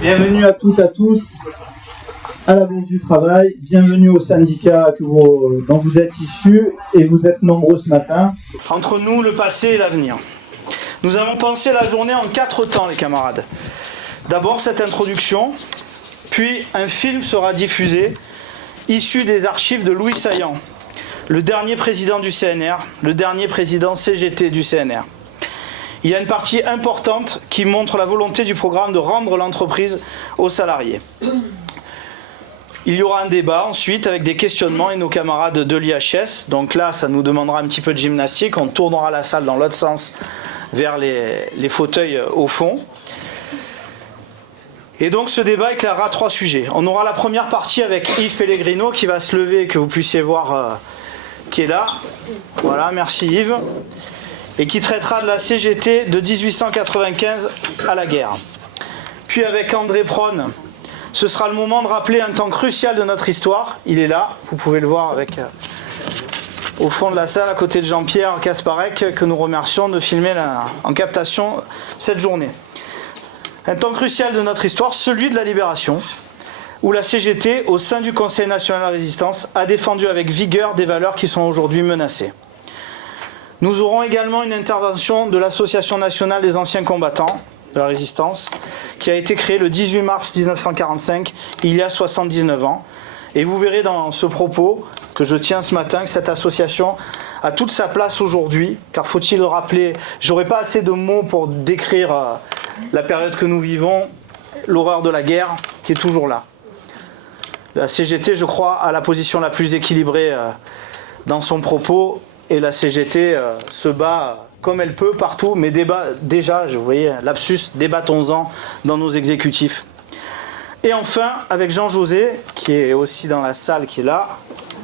Bienvenue à toutes et à tous à la Bourse du Travail. Bienvenue au syndicat dont vous êtes issus et vous êtes nombreux ce matin. Entre nous, le passé et l'avenir. Nous avons pensé la journée en 4 temps, les camarades. D'abord cette introduction, puis un film sera diffusé, issu des archives de Louis Saillant, le dernier président du CNR, le dernier président CGT du CNR. Il y a une partie importante qui montre la volonté du programme de rendre l'entreprise aux salariés. Il y aura un débat ensuite avec des questionnements et nos camarades de l'IHS. Donc là, ça nous demandera un petit peu de gymnastique. On tournera la salle dans l'autre sens vers les fauteuils au fond. Et donc ce débat éclairera 3 sujets. On aura la première partie avec Yves Pellegrino qui va se lever, que vous puissiez voir qui est là. Voilà, merci Yves. Et qui traitera de la CGT de 1895 à la guerre. Puis avec André Prone, ce sera le moment de rappeler un temps crucial de notre histoire. Il est là, vous pouvez le voir avec au fond de la salle, à côté de Jean-Pierre Kasparek, que nous remercions de filmer en captation cette journée. Un temps crucial de notre histoire, celui de la libération, où la CGT, au sein du Conseil national de la résistance, a défendu avec vigueur des valeurs qui sont aujourd'hui menacées. Nous aurons également une intervention de l'Association nationale des anciens combattants de la résistance, qui a été créée le 18 mars 1945, il y a 79 ans. Et vous verrez dans ce propos que je tiens ce matin que cette association a toute sa place aujourd'hui, car faut-il le rappeler, j'aurais pas assez de mots pour décrire la période que nous vivons, l'horreur de la guerre qui est toujours là. La CGT, je crois, a la position la plus équilibrée dans son propos. Et la CGT se bat comme elle peut partout, mais déjà, vous voyez, lapsus, débattons-en dans nos exécutifs. Et enfin, avec Jean José, qui est aussi dans la salle, qui est là,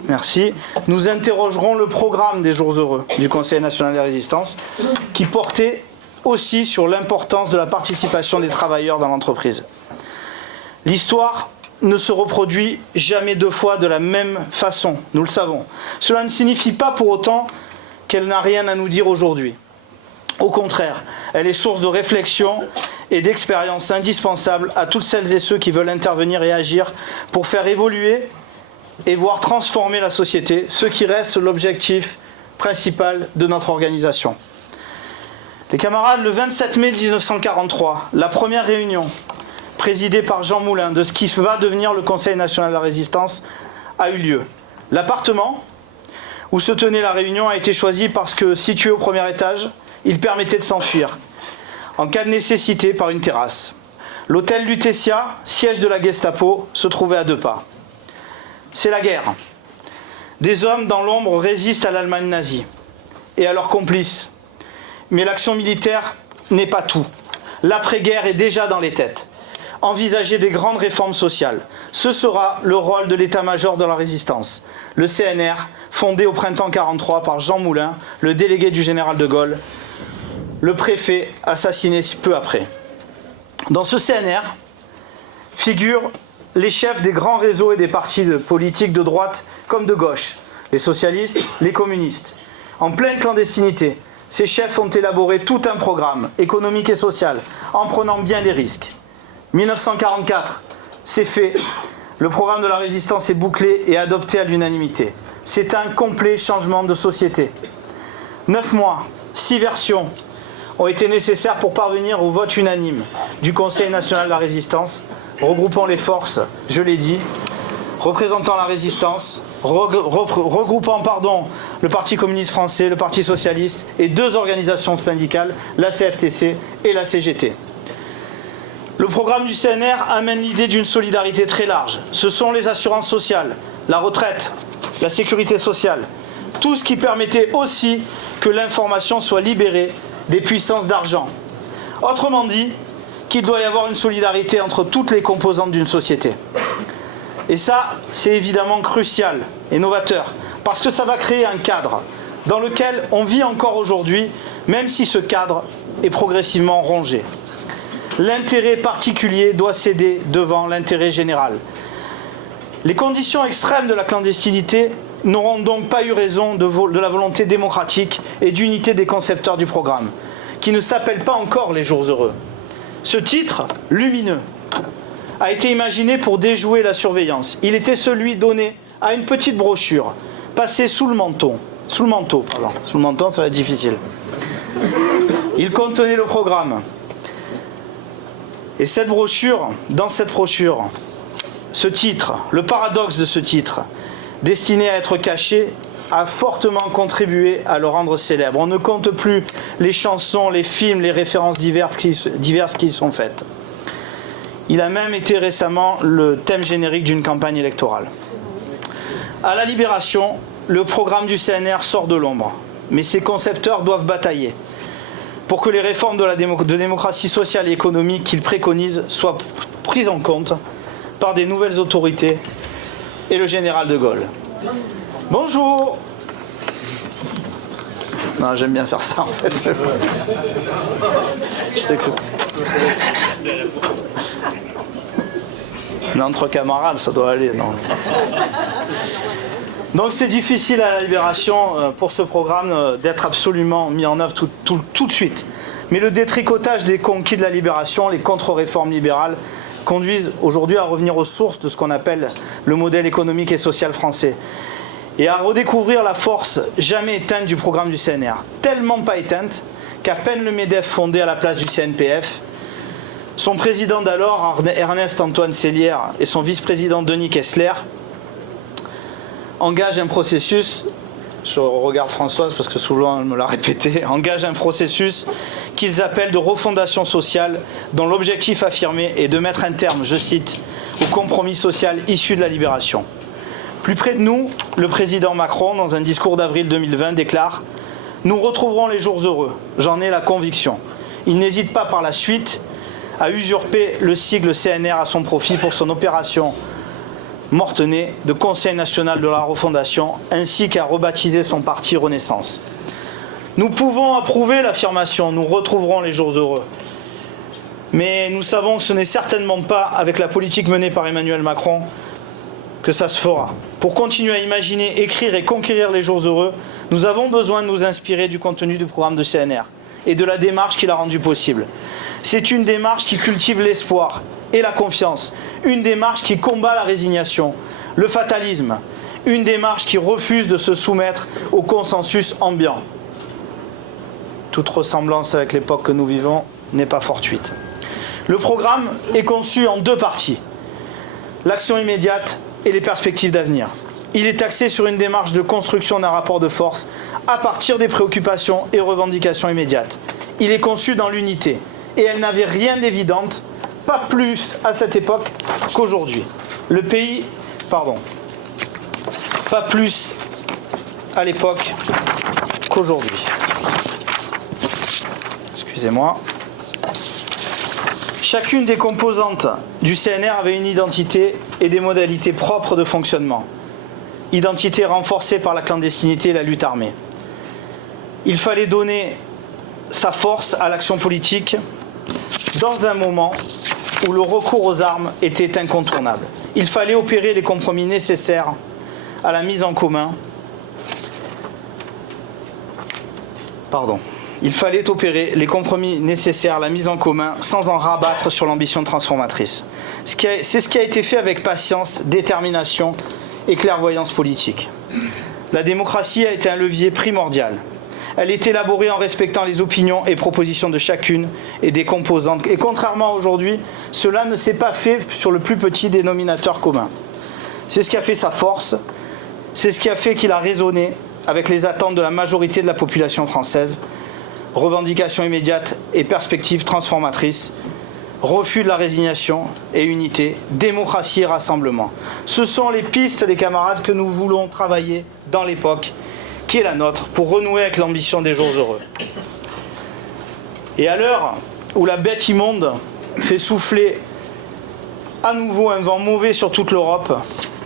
merci, nous interrogerons le programme des Jours Heureux du Conseil national de la résistance, qui portait aussi sur l'importance de la participation des travailleurs dans l'entreprise. L'histoire ne se reproduit jamais 2 fois de la même façon, nous le savons. Cela ne signifie pas pour autant qu'elle n'a rien à nous dire aujourd'hui. Au contraire, elle est source de réflexion et d'expérience indispensable à toutes celles et ceux qui veulent intervenir et agir pour faire évoluer et voire transformer la société, ce qui reste l'objectif principal de notre organisation. Les camarades, le 27 mai 1943, la première réunion présidé par Jean Moulin, de ce qui va devenir le Conseil national de la résistance, a eu lieu. L'appartement où se tenait la réunion a été choisi parce que, situé au premier étage, il permettait de s'enfuir, en cas de nécessité, par une terrasse. L'hôtel Lutetia, siège de la Gestapo, se trouvait à 2 pas. C'est la guerre. Des hommes dans l'ombre résistent à l'Allemagne nazie et à leurs complices. Mais l'action militaire n'est pas tout. L'après-guerre est déjà dans les têtes. Envisager des grandes réformes sociales. Ce sera le rôle de l'état-major de la résistance, le CNR, fondé au printemps 1943 par Jean Moulin, le délégué du général de Gaulle, le préfet assassiné peu après. Dans ce CNR figurent les chefs des grands réseaux et des partis politiques de droite comme de gauche, les socialistes, les communistes. En pleine clandestinité, ces chefs ont élaboré tout un programme économique et social, en prenant bien des risques. 1944, c'est fait. Le programme de la résistance est bouclé et adopté à l'unanimité. C'est un complet changement de société. 9 mois, 6 versions ont été nécessaires pour parvenir au vote unanime du Conseil national de la résistance, regroupant les forces, je l'ai dit, représentant la résistance, regroupant le Parti communiste français, le Parti socialiste et 2 organisations syndicales, la CFTC et la CGT. Le programme du CNR amène l'idée d'une solidarité très large. Ce sont les assurances sociales, la retraite, la sécurité sociale, tout ce qui permettait aussi que l'information soit libérée des puissances d'argent. Autrement dit, qu'il doit y avoir une solidarité entre toutes les composantes d'une société. Et ça, c'est évidemment crucial et novateur, parce que ça va créer un cadre dans lequel on vit encore aujourd'hui, même si ce cadre est progressivement rongé. L'intérêt particulier doit céder devant l'intérêt général. Les conditions extrêmes de la clandestinité n'auront donc pas eu raison de la volonté démocratique et d'unité des concepteurs du programme, qui ne s'appelle pas encore les Jours Heureux. Ce titre, lumineux, a été imaginé pour déjouer la surveillance. Il était celui donné à une petite brochure, passée sous le manteau, ça va être difficile. Il contenait le programme. Et dans cette brochure, ce titre, le paradoxe de ce titre, destiné à être caché, a fortement contribué à le rendre célèbre. On ne compte plus les chansons, les films, les références diverses qui y sont faites. Il a même été récemment le thème générique d'une campagne électorale. À la Libération, le programme du CNR sort de l'ombre, mais ses concepteurs doivent batailler pour que les réformes de démocratie sociale et économique qu'il préconise soient prises en compte par des nouvelles autorités et le général de Gaulle. Bonjour. Non, j'aime bien faire ça en fait. Je sais que c'est... Mais entre camarades, ça doit aller. Non. Donc c'est difficile à la Libération pour ce programme d'être absolument mis en œuvre tout de suite. Mais le détricotage des conquis de la Libération, les contre-réformes libérales, conduisent aujourd'hui à revenir aux sources de ce qu'on appelle le modèle économique et social français. Et à redécouvrir la force jamais éteinte du programme du CNR. Tellement pas éteinte qu'à peine le MEDEF fondé à la place du CNPF, son président d'alors, Ernest Antoine Seillière, et son vice-président Denis Kessler, engage un processus, je regarde Françoise parce que souvent elle me l'a répété, engage un processus qu'ils appellent de refondation sociale, dont l'objectif affirmé est de mettre un terme, je cite, au compromis social issu de la Libération. Plus près de nous, le président Macron, dans un discours d'avril 2020, déclare « Nous retrouverons les jours heureux, j'en ai la conviction ». Il n'hésite pas par la suite à usurper le sigle CNR à son profit pour son opération mortenay de Conseil national de la refondation, ainsi qu'à rebaptiser son parti Renaissance. Nous pouvons approuver l'affirmation « Nous retrouverons les jours heureux ». Mais nous savons que ce n'est certainement pas avec la politique menée par Emmanuel Macron que ça se fera. Pour continuer à imaginer, écrire et conquérir les jours heureux, nous avons besoin de nous inspirer du contenu du programme de CNR et de la démarche qui l'a rendu possible. C'est une démarche qui cultive l'espoir et la confiance, une démarche qui combat la résignation, le fatalisme, une démarche qui refuse de se soumettre au consensus ambiant. Toute ressemblance avec l'époque que nous vivons n'est pas fortuite. Le programme est conçu en deux parties, l'action immédiate et les perspectives d'avenir. Il est axé sur une démarche de construction d'un rapport de force à partir des préoccupations et revendications immédiates. Il est conçu dans l'unité et elle n'avait rien d'évidente, pas plus à cette époque qu'aujourd'hui. Pas plus à l'époque qu'aujourd'hui. Excusez-moi. Chacune des composantes du CNR avait une identité et des modalités propres de fonctionnement. Identité renforcée par la clandestinité et la lutte armée. Il fallait donner sa force à l'action politique dans un moment où le recours aux armes était incontournable. Il fallait opérer les compromis nécessaires à la mise en commun. Il fallait opérer les compromis nécessaires à la mise en commun sans en rabattre sur l'ambition transformatrice. C'est ce qui a été fait avec patience, détermination et clairvoyance politique. La démocratie a été un levier primordial. Elle est élaborée en respectant les opinions et propositions de chacune et des composantes. Et contrairement à aujourd'hui, cela ne s'est pas fait sur le plus petit dénominateur commun. C'est ce qui a fait sa force, c'est ce qui a fait qu'il a résonné avec les attentes de la majorité de la population française. Revendications immédiates et perspectives transformatrices, refus de la résignation et unité, démocratie et rassemblement. Ce sont les pistes, les camarades, que nous voulons travailler dans l'époque qui est la nôtre pour renouer avec l'ambition des jours heureux. Et à l'heure où la bête immonde fait souffler à nouveau un vent mauvais sur toute l'Europe,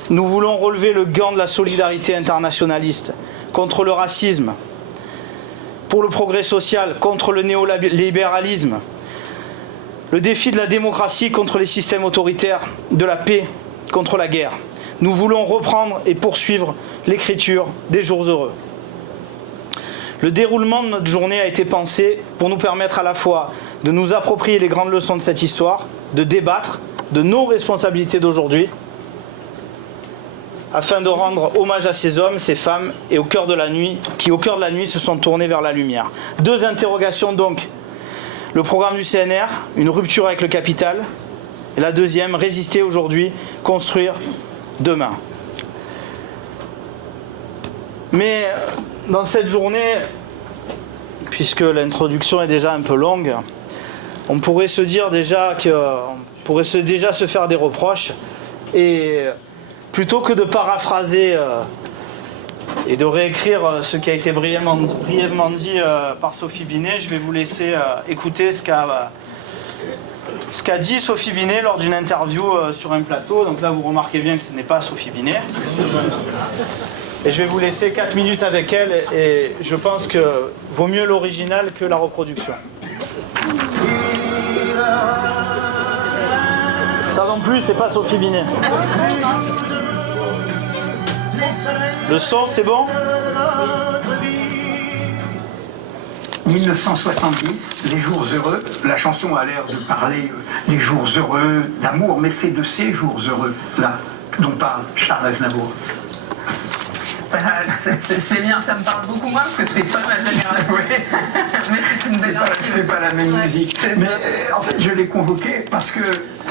nous voulons relever le gant de la solidarité internationaliste contre le racisme, pour le progrès social, contre le néolibéralisme, le défi de la démocratie contre les systèmes autoritaires, de la paix contre la guerre. Nous voulons reprendre et poursuivre l'écriture des jours heureux. Le déroulement de notre journée a été pensé pour nous permettre à la fois de nous approprier les grandes leçons de cette histoire, de débattre de nos responsabilités d'aujourd'hui, afin de rendre hommage à ces hommes, ces femmes, et au cœur de la nuit, qui au cœur de la nuit se sont tournés vers la lumière. 2 interrogations donc. Le programme du CNR, une rupture avec le capital. Et la deuxième, résister aujourd'hui, construire demain. Mais dans cette journée, puisque l'introduction est déjà un peu longue, on pourrait se dire déjà se faire des reproches, et plutôt que de paraphraser et de réécrire ce qui a été brièvement dit par Sophie Binet, je vais vous laisser écouter ce qu'a dit Sophie Binet lors d'une interview sur un plateau. Donc là, vous remarquez bien que ce n'est pas Sophie Binet. Et je vais vous laisser 4 minutes avec elle, et je pense que vaut mieux l'original que la reproduction. Ça non plus, c'est pas Sophie Binet. Le son, c'est bon ? 1970, les jours heureux. La chanson a l'air de parler des jours heureux, d'amour, mais c'est de ces jours heureux là dont parle Charles Aznavour. C'est bien, ça me parle beaucoup moins parce que c'était pas ma génération. Mais c'est une belle c'est pas la même musique. Mais en fait, je l'ai convoqué parce que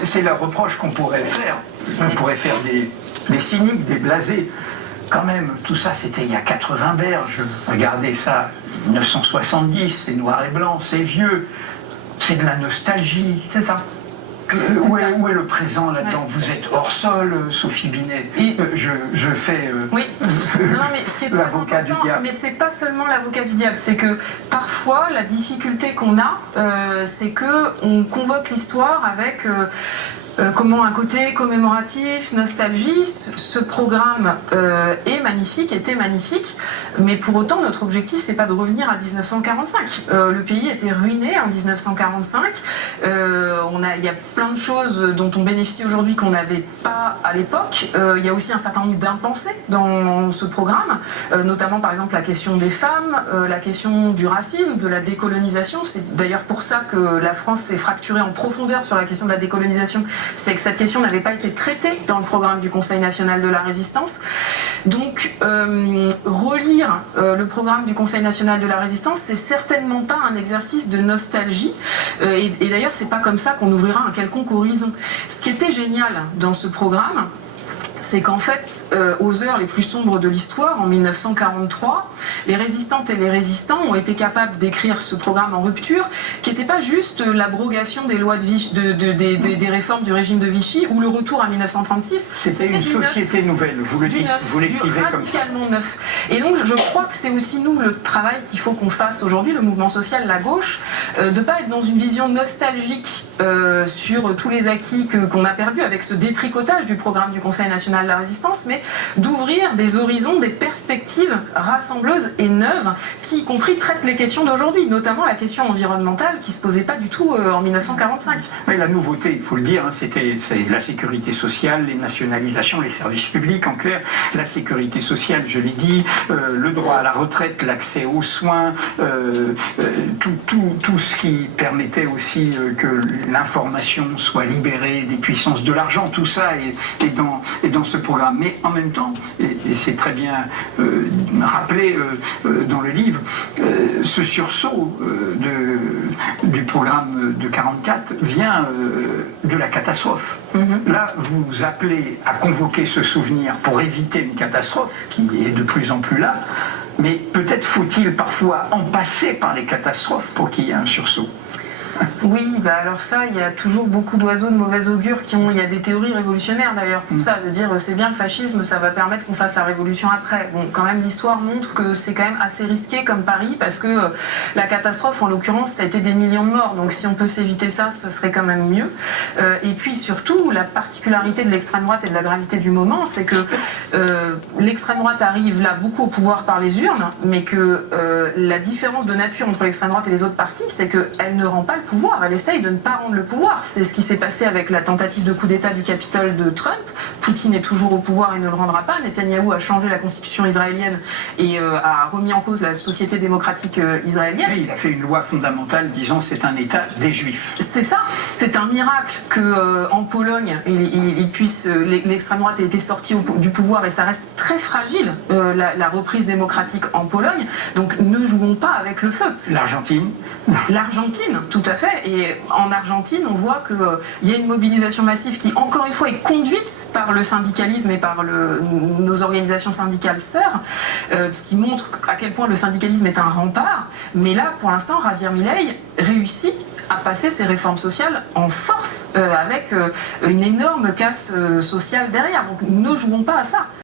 c'est la reproche qu'on pourrait faire. On pourrait faire des cyniques, des blasés. Quand même, tout ça, c'était il y a 80 berges. Regardez ça, 1970, c'est noir et blanc, c'est vieux. C'est de la nostalgie. C'est ça. Où est le présent là-dedans? Vous êtes hors sol, Sophie Binet. Je fais oui. Non, mais ce qui est très l'avocat du diable. Mais c'est pas seulement l'avocat du diable, c'est que parfois la difficulté qu'on a, c'est que on convoque l'histoire avec comment un côté commémoratif, nostalgie. Ce programme est magnifique, était magnifique, mais pour autant notre objectif c'est pas de revenir à 1945. Le pays était ruiné en 1945. Il y a plein de choses dont on bénéficie aujourd'hui qu'on n'avait pas à l'époque. Il y a aussi un certain nombre d'impensés dans ce programme, notamment par exemple la question des femmes, la question du racisme, de la décolonisation. C'est d'ailleurs pour ça que la France s'est fracturée en profondeur sur la question de la décolonisation. C'est que cette question n'avait pas été traitée dans le programme du Conseil national de la résistance. Donc, relire le programme du Conseil national de la résistance, c'est certainement pas un exercice de nostalgie. Et d'ailleurs, c'est pas comme ça qu'on ouvrira un quelconque horizon. Ce qui était génial dans ce programme, c'est qu'en fait, aux heures les plus sombres de l'histoire, en 1943, les résistantes et les résistants ont été capables d'écrire ce programme en rupture, qui n'était pas juste l'abrogation des lois de Vichy, des réformes du régime de Vichy, ou le retour à 1936. C'était une société nouvelle, vous l'écrivez comme ça. Radicalement neuf. Et donc, je crois que c'est aussi nous le travail qu'il faut qu'on fasse aujourd'hui, le mouvement social, la gauche, de ne pas être dans une vision nostalgique sur tous les acquis qu'on a perdus avec ce détricotage du programme du Conseil national de la résistance, mais d'ouvrir des horizons, des perspectives rassembleuses et neuves qui, y compris, traitent les questions d'aujourd'hui, notamment la question environnementale qui se posait pas du tout en 1945. Mais la nouveauté, il faut le dire, c'est la sécurité sociale, les nationalisations, les services publics, en clair, la sécurité sociale, je l'ai dit, le droit à la retraite, l'accès aux soins, tout ce qui permettait aussi que l'information soit libérée des puissances de l'argent, tout ça est dans ce programme. Mais en même temps, et c'est très bien rappelé dans le livre, ce sursaut du programme de 44 vient de la catastrophe. Là, vous appelez à convoquer ce souvenir pour éviter une catastrophe qui est de plus en plus là, mais peut-être faut-il parfois en passer par les catastrophes pour qu'il y ait un sursaut. Oui, bah alors ça, il y a toujours beaucoup d'oiseaux de mauvais augure il y a des théories révolutionnaires d'ailleurs pour ça, de dire c'est bien le fascisme, ça va permettre qu'on fasse la révolution après. Bon, quand même l'histoire montre que c'est quand même assez risqué comme pari parce que la catastrophe en l'occurrence ça a été des millions de morts, donc si on peut s'éviter ça, ça serait quand même mieux. Et puis surtout, la particularité de l'extrême droite et de la gravité du moment, c'est que l'extrême droite arrive là beaucoup au pouvoir par les urnes, mais que la différence de nature entre l'extrême droite et les autres partis, c'est qu'elle ne rend pas le pouvoir. pouvoir, elle essaye de ne pas rendre le pouvoir. C'est ce qui s'est passé avec la tentative de coup d'État du Capitole de Trump. Poutine est toujours au pouvoir et ne le rendra pas. Netanyahou a changé la constitution israélienne et a remis en cause la société démocratique israélienne. Et il a fait une loi fondamentale disant c'est un État des Juifs. C'est ça, c'est un miracle que en Pologne, l'extrême droite ait été sortie du pouvoir et ça reste très fragile, la reprise démocratique en Pologne. Donc ne jouons pas avec le feu. L'Argentine. L'Argentine, tout à fait. Et en Argentine, on voit qu'il y a une mobilisation massive qui, encore une fois, est conduite par le syndicalisme et par nos organisations syndicales sœurs, ce qui montre à quel point le syndicalisme est un rempart. Mais là, pour l'instant, Javier Milei réussit à passer ses réformes sociales en force, avec une énorme casse sociale derrière. Donc ne jouons pas à ça.